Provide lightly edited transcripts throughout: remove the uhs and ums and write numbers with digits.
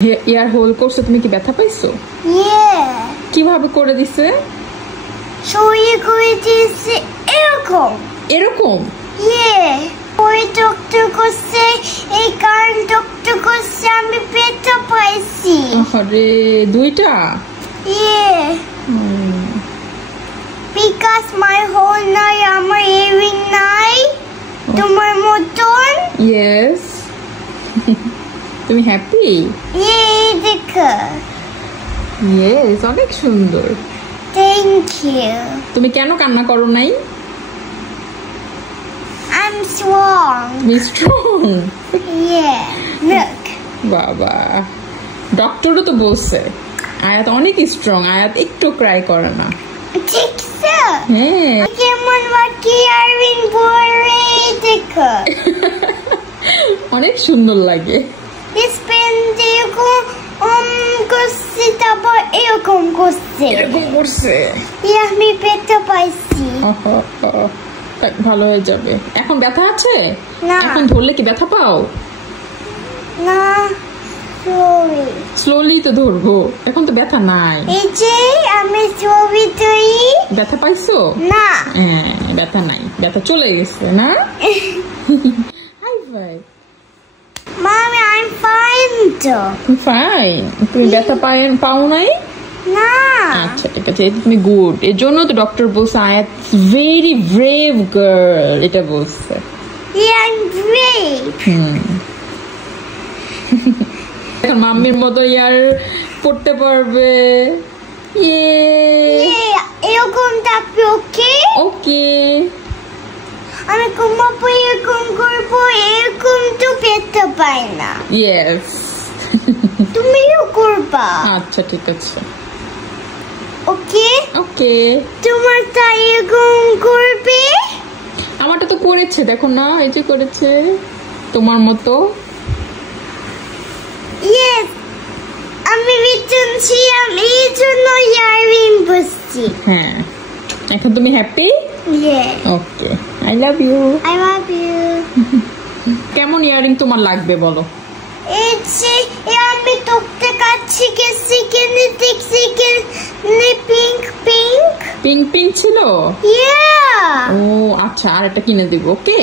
ইয়ার whole করছো, তুমি কি ব্যথা পাইছো? কিভাবে করে দিছে? করে দিছে এরকম এরকম। ওই ডক্টর করছে, এই কারণ ডক্টর করছে আমি ব্যথা পাইছি। আরে দুইটা? Because my whole নাই, আমার earring নাই তোমার মতন। Yes. তুমি হ্যাপি? দেখো। Yes, অনেক সুন্দর। Thank you. তুমি কেন কান্না করো নাই? I'm strong. তুমি স্ট্রং? Look. বাবা, ডক্টরও তো বলছে আয়াত অনেক স্ট্রং, আয়াত একটু ক্রাই করে না। ঠিক আছে। হ্যাঁ। কেমন বাকি earring পরে দেখো। অনেক সুন্দর লাগে। স্পেন এরকম করছে, তারপর এরকম করছে। এরকম করছে। আমি ব্যথা পাইছি। ভালো হয়ে যাবে। এখন ব্যথা আছে? না। এখন ধরলে কি ব্যথা পাও? না, স্লোলি তো ধরবো, এখন তো ব্যথা নাই। এই যে আমি ছবি তুলি। ব্যথা পাইছো? না। হ্যাঁ, ব্যথা নাই, ব্যথা চলে গেছে না? Hi fi. মামি, I'm fine তো। ফাইন। তুমি ব্যথা পাও নাই? না। আচ্ছা ঠিক আছে, তুমি গুড। এর জন্য তো ডক্টর বলছে আয়াত ভেরি ব্রেভ গার্ল, এটা বলছে। I'm brave. এখন মাম্মির মতো ইয়ার পড়তে পারবে। এরকম থাকবে। ওকে ওকে। আমি ঘুমাবো, এরকম করবো, এরকম তো ব্যথা পাই না। ইয়েস। তুমিও করবা। আচ্ছা ঠিক আছে। ওকে ওকে। তোমার তাই এরকম করবে? আমারটা তো করেছে, দেখো না, এই যে করেছে তোমার মতো। ইয়েস, আমি বিচুনছি, আমি এই জন্য ইয়ারিং বসছি। হ্যাঁ, এখন তুমি happy? Okay, I love you. I love you. কেমন ইয়ারিং তোমার লাগবে বলো? এই যে আমি তোকে কাছে গেছি, কেনে দেখছি কেনে পিঙ্ক পিঙ্ক পিঙ্ক পিঙ্ক ছিল। ও আচ্ছা, আর একটা কিনে দিব। ওকে।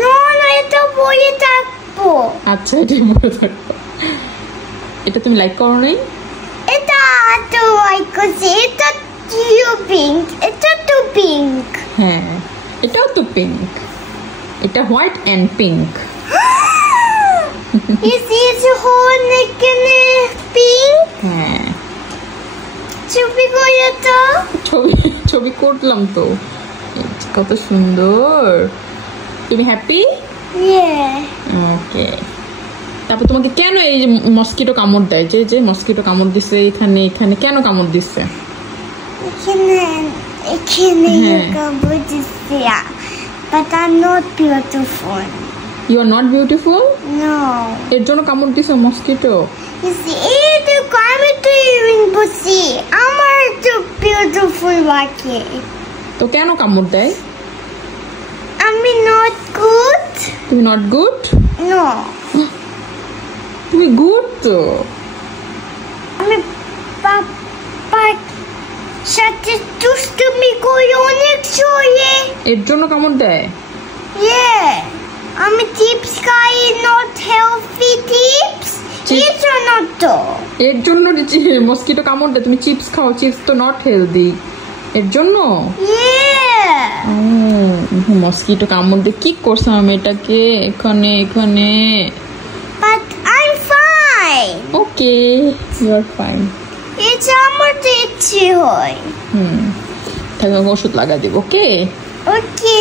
না, এটা বইয়ে থাকবো। আচ্ছা, এটা বলে থাকবো। এটা তুমি লাইক করো নাই? এটা তো লাইক করছি। এটা জিও পিঙ্ক, এটা তো পিঙ্ক। হ্যাঁ, এটাও তো পিঙ্ক। এটা white and pink. Is whole এখানে পিঙ্ক। হ্যাঁ, ছবি করে তো। ছবি করলাম তো। কত সুন্দর। তুমি হ্যাপি? ওকে। তারপর তোমাকে কেন এই যে মস্কিটো কামড় দেয়? যে মস্কিটো কামড় দিছে এখানে, এখানে কেন কামড় দিছে? এখানে কামড় দিছে। But I'm not beautiful. You are not beautiful? No. এর জন্য কামড় দিছে মস্কিটো? এই তো আমি তো ইউরিন বসি, আমার তো বিউটিফুল লাগে। তো কেন কামড় দেয়? আমি নট গুড। তুমি নট গুড? নো। তুমি গুড তো। আমি পাপার সাথে দুষ্টুমি করি অনেক সময়। এর জন্য কামড় দেয়? আমি চিপস খাই, নট হেলথি চিপস। এর জন্য তো। এর জন্য মস্কিটো কামড় দেয়? তুমি চিপস খাও, চিপস তো নট হেলদি, এর জন্য। মস্কিটো কামড় দিয়ে কি করছো আমি এটাকে? এখানে এখানে। But I'm fine. Okay, you are fine. এটা আমার তো ইচ্ছে হয়। তাহলে ওষুধ লাগা দিব। ওকে ওকে।